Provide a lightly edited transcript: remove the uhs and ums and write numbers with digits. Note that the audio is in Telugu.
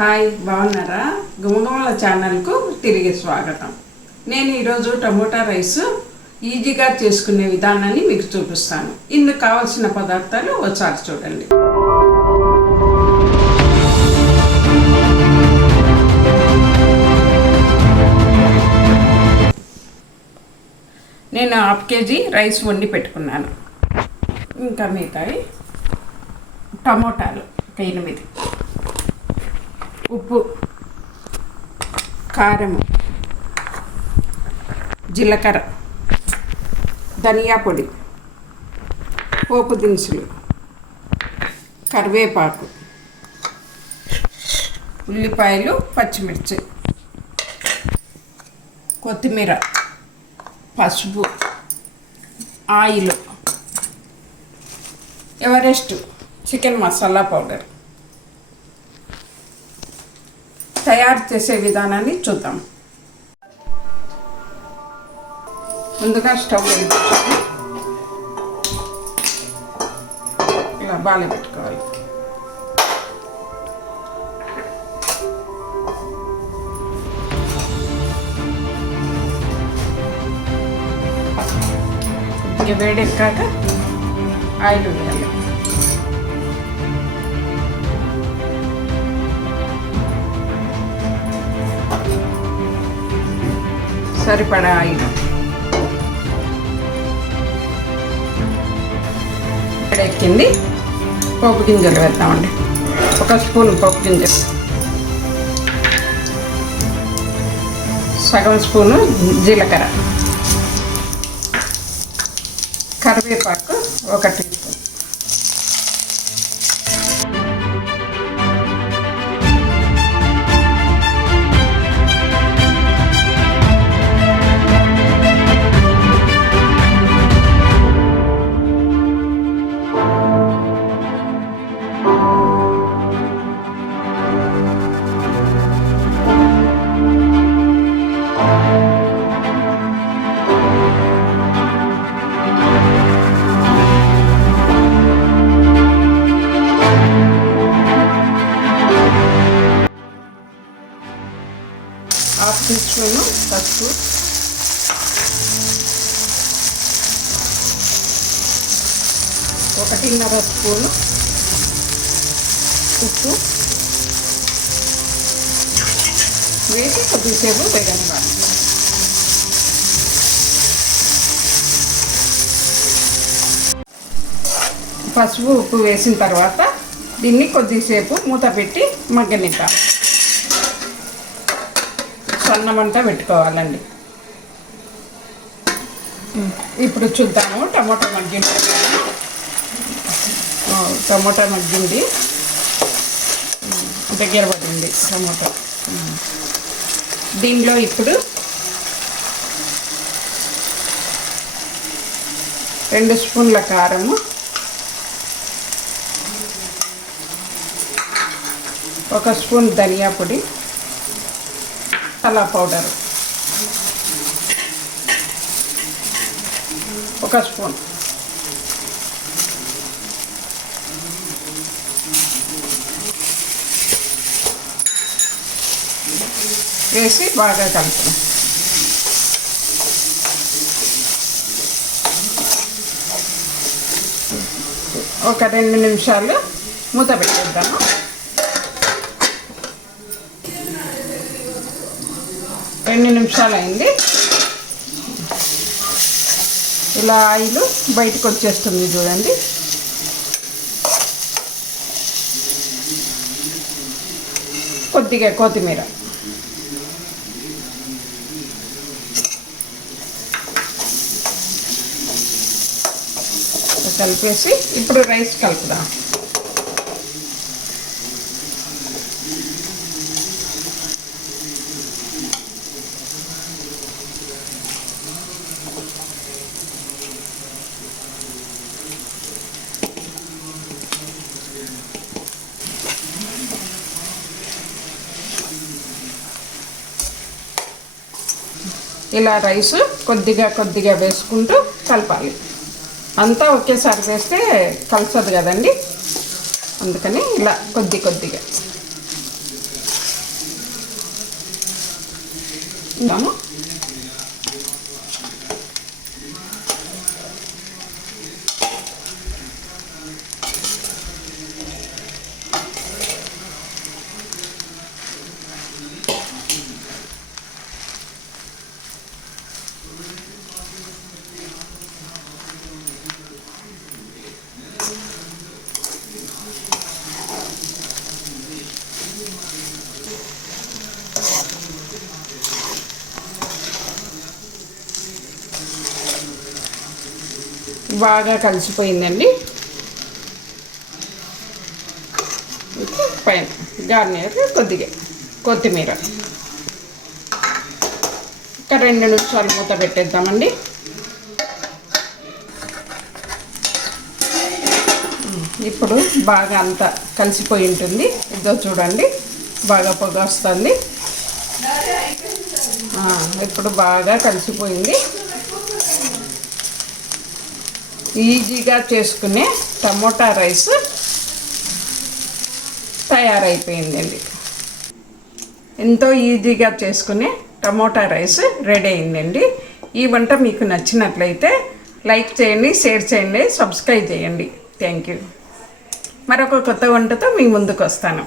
హాయ్, బాగున్నారా? గుమగుమల ఛానల్కు తిరిగి స్వాగతం. నేను ఈరోజు టమోటా రైస్ ఈజీగా చేసుకునే విధానాన్ని మీకు చూపిస్తాను. ఇందుకు కావాల్సిన పదార్థాలు ఒకసారి చూడండి. నేను 1/2 kg రైస్ వండి పెట్టుకున్నాను. ఇంకా మిగతాయి టమోటాలు 8, ఉప్పు, కారము, జీలకర్ర, ధనియా పొడి, పోపు దినుసులు, కరివేపాకు, ఉల్లిపాయలు, పచ్చిమిర్చి, కొత్తిమీర, పసుపు, oil, Everest chicken masala powder. తయారు చేసే విధానాన్ని చూద్దాం. ముందుగా స్టవ్ వెలిగించుకొని ఇలా బాగా పెట్టుకోవాలి. కొద్దిగా వేడెక్కాక ఆయిల్ వేయాలి. సరిపడా ఆయిల్ ఎక్కింది. పోపు గింజలు వేద్దామండి. 1 స్పూన్ పోపు గింజలు, సగం స్పూను జీలకర్ర, కరివేపాకు 1 టీ స్పూన్, ½ టీ స్పూను పసుపు, 1.5 స్పూను ఉప్పు వేసి కొద్దిసేపు వేగనివ్వాలి. పసుపు ఉప్పు వేసిన తర్వాత దీన్ని కొద్దిసేపు మూత పెట్టి మగ్గనిద్దాం. సన్న మంట పెట్టుకోవాలండి. ఇప్పుడు చూద్దాము. టమోటా మగ్గింది. టమోటా మగ్గింది, దగ్గర పడింది టమోటా. దీనిలో ఇప్పుడు 2 స్పూన్ల కారము, 1 స్పూన్ ధనియా పొడి, మసాలా పౌడరు 1 స్పూన్, వేసి బాగా కలుపుతాం. ఒక 2 నిమిషాలు మూత పెట్టేద్దాము. 2 నిమిషాలు అయింది. ఇలా ఆయిల్ బయటకు వచ్చేస్తుంది చూడండి. కొద్దిగా కొత్తిమీర, కలిపేసి ఇప్పుడు రైస్ కలుపుదాం. ఇలా రైస్ కొద్దిగా కొద్దిగా వేసుకుంటూ కలపాలి. అంతా ఒకేసారి వేస్తే కలసదు కదండి, అందుకని ఇలా కొద్ది కొద్దిగా మనం బాగా కలిసిపోయిందండి. పైన గార్నియర్ కొద్దిగా కొత్తిమీర ఒక 2 నిమిషాలు మూత పెట్టేద్దామండి. ఇప్పుడు బాగా అంతా కలిసిపోయి ఉంటుంది. ఇదో చూడండి, బాగా పొగ వస్తుంది. ఇప్పుడు బాగా కలిసిపోయింది. ఈజీగా చేసుకునే టమోటా రైస్ తయారైపోయిందండి. ఎంతో ఈజీగా చేసుకునే టమోటా రైస్ రెడీ అయిందండి. ఈ వంట మీకు నచ్చినట్లయితే లైక్ చేయండి, షేర్ చేయండి, సబ్స్క్రైబ్ చేయండి. Thank you. మరొక కొత్త వంటతో మీ ముందుకు వస్తాను.